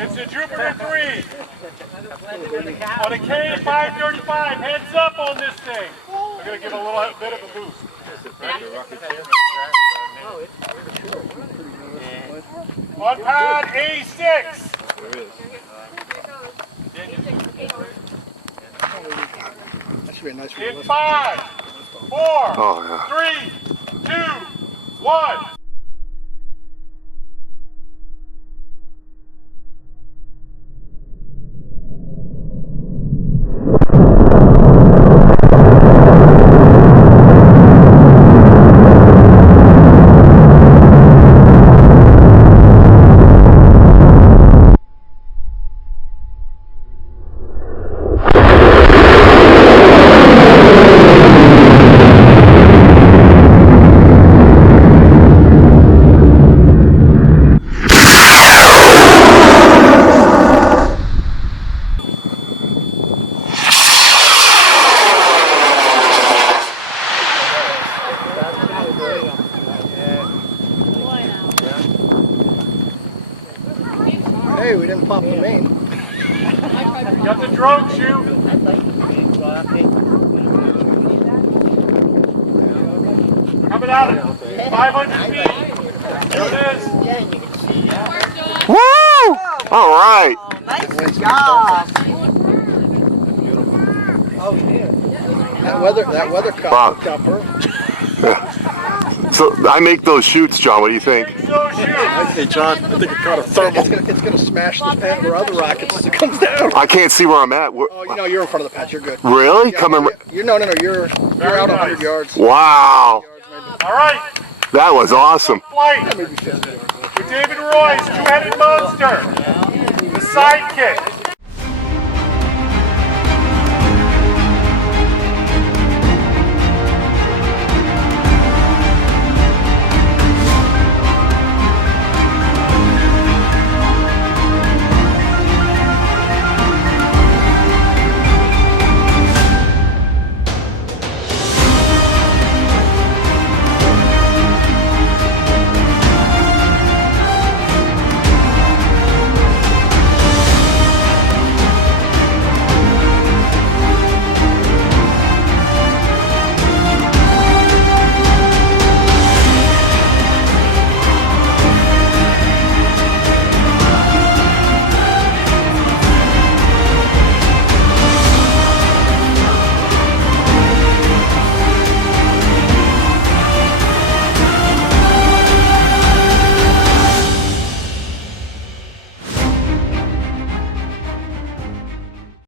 It's a Jupiter 3 on a K535. Heads up on this thing. We're going to give a little bit of a boost. On pad A6. That should be a nice one. In 5, 4, 3, 2, 1. Hey, we didn't pop the main. You got the drone shoot. Coming out at 500 feet. There it is. Woo! All right. Nice job. Oh yeah. That weather cup got burnt. So I make those shoots, John. What do you think? Hey John, I think it caught a thermal. It's gonna smash this pad or other rockets as it comes down. I can't see where I'm at. Oh, you know, you're in front of the pad. You're good. Really? Yeah, Coming? you're out 100 yards. Wow. All right. That was awesome. Flight with David Roy's two-headed monster, the sidekick.